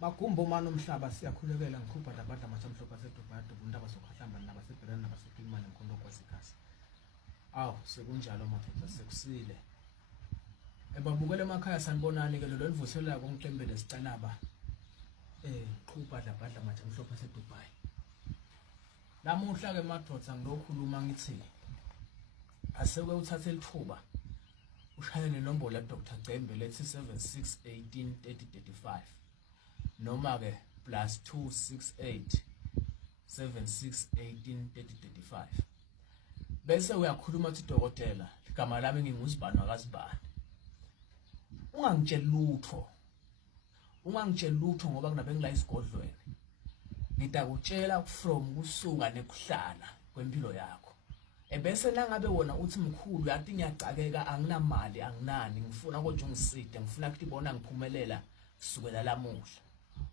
Magumbo mano umhlaba siyakhulekela ngikhupha labantu amathamhlophe aseDubai indaba sokhahlamba naba sebhereni naba seklimane ngikhondo kwasikhasi. Aw sekunjalo mafethu sekusile. Ebabukele emakhaya sanibonani ke lo livusela konqembele sicanaba. Qhupha labadla amathamhlophe aseDubai. Namuhla ke madodza ngilokhuluma ngithi aseke uthathe lithuba ushaye nenombolo ya Dr. Cembe lethi 7618 3035 noma ke +268 7618 3035 bese uyakhuluma uthi dokotela igama lami nginguzibani wakazibani. Ungangitshela lutho ngoba kunabe ngila isigodlweni. Ngitakutshela from kusuka nekuhlala kwempilo yakho. Ebese nangabe wona uthi mkhulu yathi ngiyacakeka anginamali anginani ngifuna kodwa ungiside ngifuna ukubona ngiphumelela kusukela lamuhla.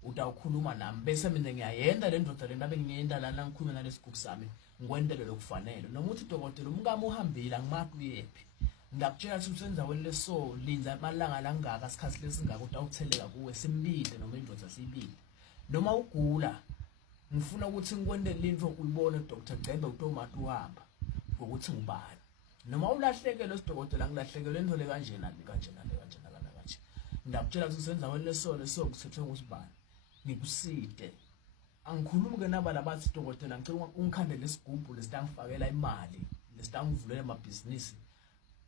Utawukhuluma nami bese mina ngiyayenda le ndoda lento abengiyenda lana ngikhuluma nalesigugu sami ngikwendele lokufanele noma uthi dokotela umkami uhambile angimathi uyephi. Ngakutshela ukuthi usenzaweni leso linza amalanga langaka isikhathi lesingaka utawutheleka kuwe simbile noma indodza sibili. Noma ugula ngifuna ukuthi ngikwendele into uyibone Dr. Cembe utomati uhamba ngokuthi ngubani. Noma ulahlekelwe sidokotela ngilahlekelwe into le kanjena kanjena. Ngiyakutshela ukuthi usenzaweni leso kuthethwe ngusibani. Ngikuside. Angikhulumi ke naba labathi dokotela ngicela ungikhandele isigubhu lesitangifakela imali, lesitangivulele amabhizinisi.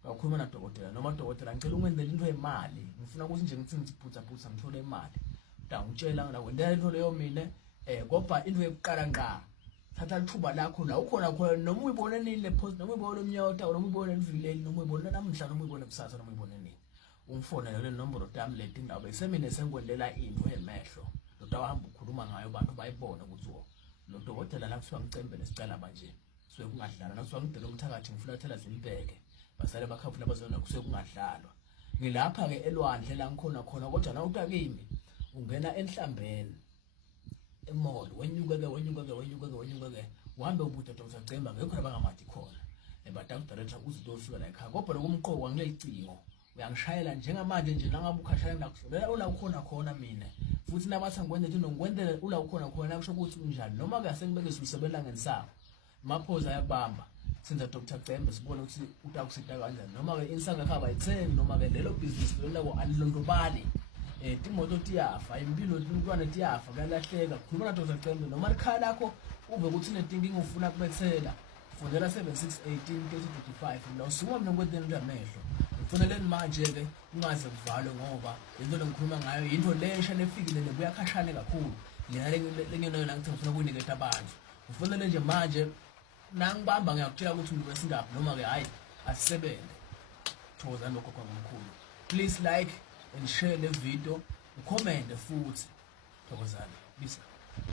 Ngakhuluma na dokotela noma dokotela ngicela ungenzele into yemali. Ngifuna ukuthi nje ngithi ngiphutha ngithole imali. Ngitangitshela na wendela into leyo mina kodwa into yokuqala ngqa. Thatha lithuba lakho la ukhona khona noma uyibone nini le post noma uyibone umnyota noma uyibone evileni noma uyibone namhla noma uyibone kusasa noma uyibone nini. Ungifonela le nombolo yami leti ndabe semine sengikwendela into emehlo. Lotawahamba ukhuluma ngayo abantu bayibone ukuthi lo dokotela la kuthiwa ngicembe lesicala manje suke kungadlala nakuthiwa ngidela umthakathi ngifulathela zimbeke basale bakhafuna bazona kusuke kungadlalwa. Ngilapha ke elwandle la ngikhona khona kodwa na utakimi ungena enhlambeni emall wenyuke ke uhambe ubude Dr. Cembe ngekho abangamathi khona ebadaku director uzitofika la ekhaya kodwa lokumqoka ngileyicingo uyangishayela njengamanje nje nangabe ukhashaya nakuhlolela ula ukhona khona mina futhi nabathi ngikwendele into ngikwendele ula ukhona khona kusho ukuthi unjani noma ke asengibeke sisebenza ngensawo maphoza yakubamba senza Dr. Cembe sibone ukuthi utakusita kanjani noma ke insanga khaba ayithengi noma ke lelo business lona ko alilondobali timoto tiyafa impilo umntwana tiyafa kuyalahleka khuluma na Dr. Cembe noma likhala lakho uve ukuthi netinkingi ufuna kubethela fonela 7618 3035 lo suma mina ngikwendele into yamehlo. Kufanele manje ke ungaze kuvalwe ngoba into lengikhuluma ngayo into lesha lefikile lebuya khashane kakhulu lena lengiyona ngithi ngifuna ukunikeza abantu. Kufanele nje manje nangibamba ngiyakutshela ukuthi umuntu wesingaphi noma ke hayi asisebenze. Thokozani lokho kwamkhulu. Please like and share the video, ucomment futhi. Thokozani. Bisa.